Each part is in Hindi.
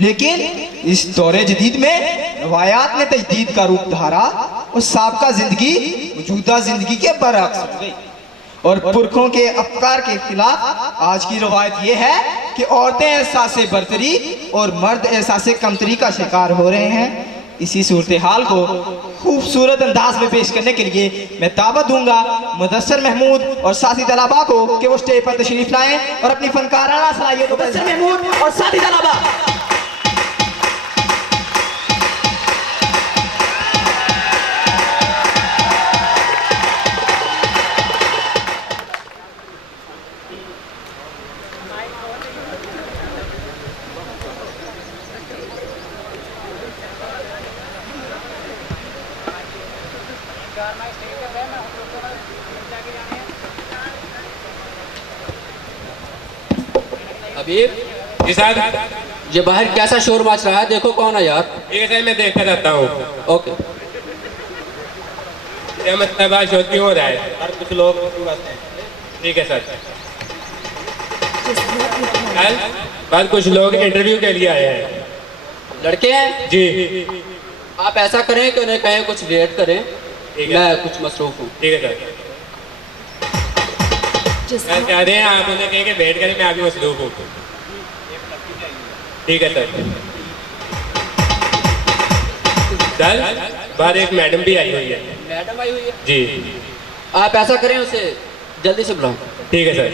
लेकिन इस दौरे जदीद में रवायात ने तजदीद का रूप धारा और साबका जिंदगी मौजूदा जिंदगी के बरअक्स हो गई और पुरखों के अफकार के खिलाफ आज की रवायत यह है कि औरतें एहसास बरतरी और मर्द एहसास कमतरी का शिकार हो रहे हैं। इसी सूरत हाल को खूबसूरत अंदाज में पेश करने के लिए मैं दावत दूंगा मुदस्सर महमूद और साथी तलबा को कि वो स्टेज पर तशरीफ लाएं और अपनी फनकाराना सलाहियत मुदस्सर महमूद और साथी तलबा। हबीब जी साहब, ये बाहर कैसा शोर मच रहा है, देखो कौन है यार। ठीक है, मैं देखता रहता हूँ। ओके। क्या मतलब आज शोध क्यों हो रहा है? और कुछ लोग ठीक है सर। कल बाद कुछ लोग इंटरव्यू के लिए आए हैं। लड़के हैं जी। आप ऐसा करें कि उन्हें कहें कुछ वेट करें, मैं कुछ मसरूफ हूँ। ठीक है सर। सर कह रहे हैं आप उन्हें कहें कि वेट करें, मैं अभी मसरूफ हूँ। ठीक है सर। सर बाहर एक मैडम भी आई हुई है। मैडम आई हुई है जी। आप ऐसा करें उसे जल्दी से बुलाओ। ठीक है सर।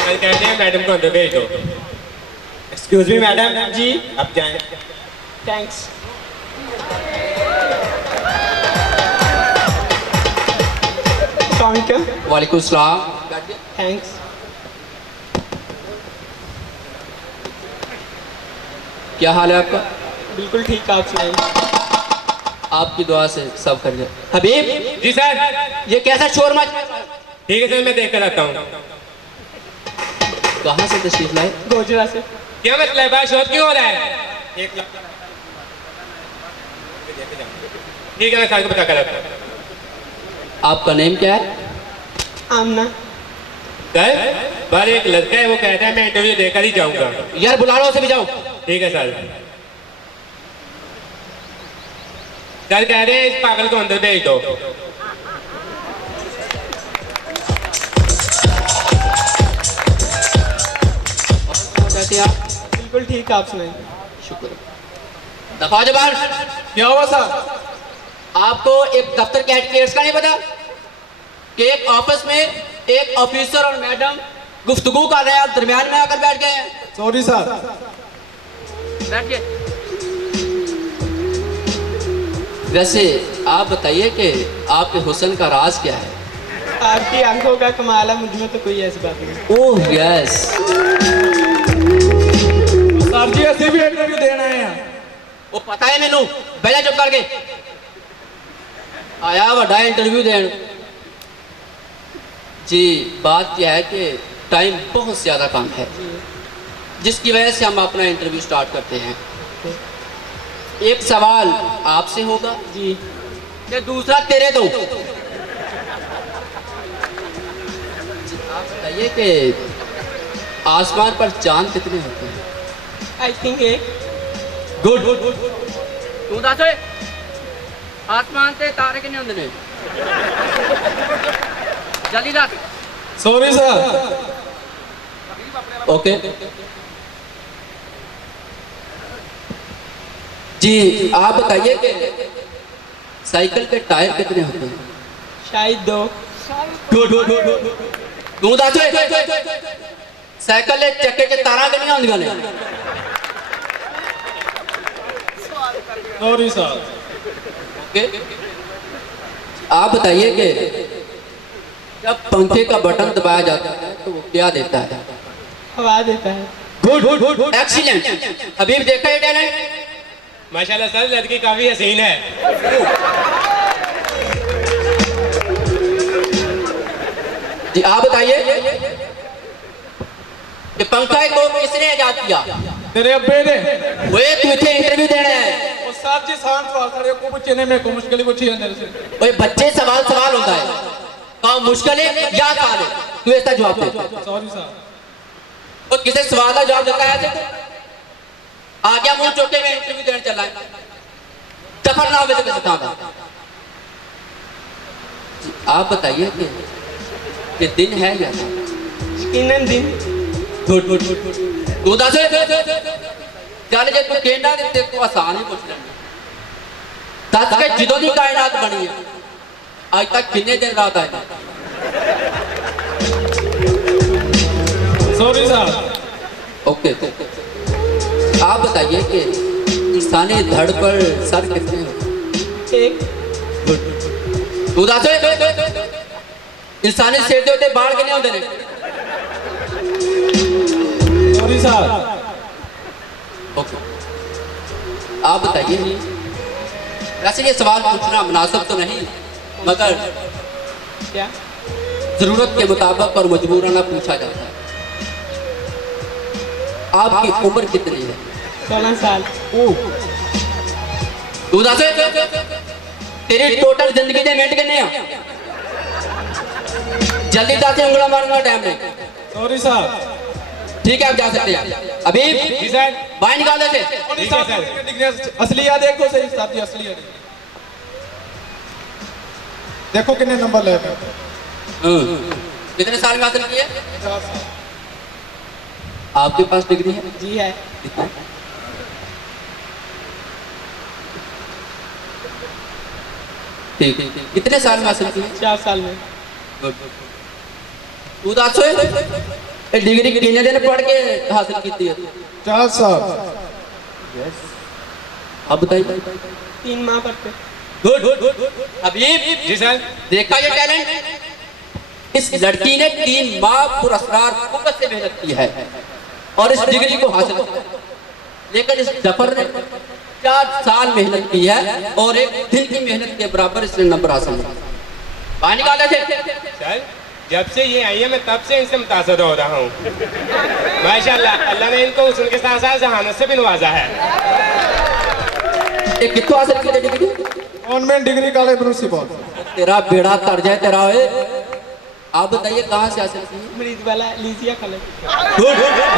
सर कहते हैं मैडम को अंदर भेज दो। Excuse me madam. जी आप जाएं। थैंक्स। वालेकुम सलाम। थैंक्स। क्या हाल है आपका? बिल्कुल ठीक, आप सुनाइए। आपकी दुआ से सब कर गए। हबीब जी सर। ये कैसा शोर मच। ठीक है सर, मैं देख कर आता हूँ। कहाँ से तशरीफ लाए? गोजरा से। क्या मतलब है? बात शोध क्यों हो रहा है? ठीक है, मैं सर को पता कर आता हूँ। आपका नेम क्या है? आमना। सर बाहर एक लड़का है, वो कहता है मैं इंटरव्यू देकर ही जाऊंगा। यार बुला लो उसे भी जाओ। ठीक है सर। सर कह रहे हैं इस पागल को अंदर भेज दो। कैसे आप? बिल्कुल ठीक, आप सुनाइए। शुक्र। दफा जबान। क्या हुआ सर? आपको एक दफ्तर के हेड केस का नहीं पता कि एक ऑफिस में एक ऑफिसर और मैडम गुफ्तगू कर रहे हैं, आप दरमियान में आकर बैठ गए हैं। Sorry sir. बैठ गए। वैसे आप बताइए कि आपके हुस्न का राज क्या है? आपकी आंखों का कमाल है, मुझ में तो कोई ऐसी बात नहीं। Oh yes. सर जी ऐसे भी इंटरव्यू देना है। वो पता है मैनू, बैठा चुप करके। आया बड़ा इंटरव्यू देन। जी बात यह है कि टाइम बहुत ज़्यादा कम है, जिसकी वजह से हम अपना इंटरव्यू स्टार्ट करते हैं। एक सवाल आपसे होगा जी। या दूसरा तेरे दो। आप बताइए कि आसमान पर चांद कितने होते हैं? आई थिंक एक। गुड। तू दस आसमान से तारे कितने होते हैं? जल्दी दस। Sorry sir. ओके जी। आप बताइए कि साइकिल के टायर कितने होते हैं? शायद दो। गुड। तू दस साइकिल एक चक्के के तारा कितने होंगे ने? Sorry sir. ओके। आप बताइए कि जब पंखे का बटन दबाया जाता है तो वो क्या देता है? हवा देता है। Good excellent. हबीब देखा है टैलेंट? माशाल्लाह सर, लड़की काफी हसीन है। जी आप बताइए कि पंखा को किसने इजाद किया? तेरे अब्बे ने। वे तू इतने इंटरव्यू देना है। और सर जी शांत सवाल करे को पूछने में को मुश्किल कुछ ही अंदर से। ओए बच्चे सवाल होता है। काम मुश्किल है या आसान है? तू इसका जवाब दे। Sorry sir. और किसी सवाल का जवाब देता है आ गया मुंह चौके में इंटरव्यू देने चला है सफर ना हो तो कैसे था आप बताइए कि दिन है या यकीनन दिन गुड गुड गुड तू दस चल जे तू कहना ते तू आसान ही पूछ लेना दस के ਜਦੋਂ ਦੀ कायनात बनी है आज तक कितने दिन रात आए सॉरी साहब। ओके आप बताइए कि इंसानी धड़ पर सर कितने होते एक तू दस इंसानी सिर के उत्ते बाल कितने होते हैं सॉरी साहब। ओके आप बताइए वैसे ये सवाल पूछना मुनासिब तो नहीं मगर क्या जरूरत के मुताबिक और मजबूराना पूछा जाता है आपकी उम्र कितनी है 16 साल तू दस तेरी टोटल जिंदगी के मिनट कितने हैं जल्दी दस उंगला मारने का टाइम नहीं सॉरी साहब। ठीक है आप जा सकते हैं अभी जी सर। बाहर निकाल देते ठीक है सर। असलियत देखो सही साहब जी असलियत देखो कितने नंबर ले कितने साल में हासिल किए आपके पास डिग्री है जी है कितना? ठीक कितने साल में हासिल किए 4 साल में तू दस डिग्री कितने दिन पढ़ के हासिल की है 4 साल। अब बताइए 3 माह पढ़ते गुड अभी जी सर। देखा ये टैलेंट इस लड़की ने 3 माह पुरस्कार फुकत से मेहनत की है और इस डिग्री को हासिल किया लेकिन इस जफर ने 4 साल मेहनत की है और एक दिन की मेहनत के बराबर इसने नंबर हासिल किया बाहर निकाले थे सर जब से ये आई है मैं तब से इनसे मुतासर हो रहा हूँ माशाल्लाह अल्लाह ने इनको हुस्न के साथ साथ जहानत से भी नवाजा है। एक कितों हासिल की degree government degree college principal. तेरा बेड़ा तर जाए तेरा ओए आप बताइए कहाँ से हासिल की मरीज वाला लीजिया कॉलेज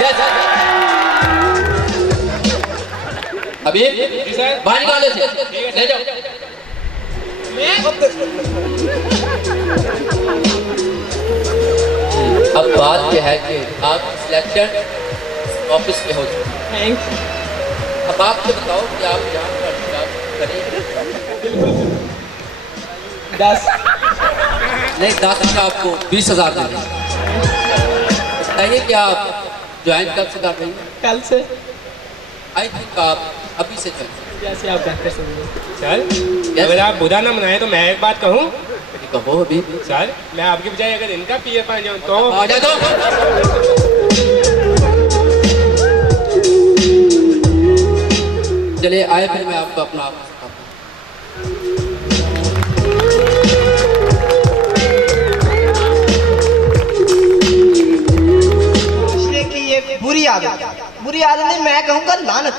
यस अभी बाहर निकाले थे ले जाओ अब बात यह है कि आप सिलेक्शन ऑफिस के हो चुके हैं थैंक्स अब आप तो बताओ कि आप यहाँ पर जॉब करेंगे 10 नहीं 10 में आपको 20,000 देंगे बताइए कि आप ज्वाइन कब से कर रही हैं कल से आई थिंक आप अभी से चल जैसे आप बेहतर समझो सर अगर आप बुरा ना मनाए तो मैं एक बात कहूँ कहो अभी सर मैं आपकी बजाय अगर इनका पीए बन जाऊँ तो आ जाए तो चलिए आए फिर मैं आपको अपना आप सिखाता सोचने की ये बुरी आदत नहीं मैं कहूँगा लानत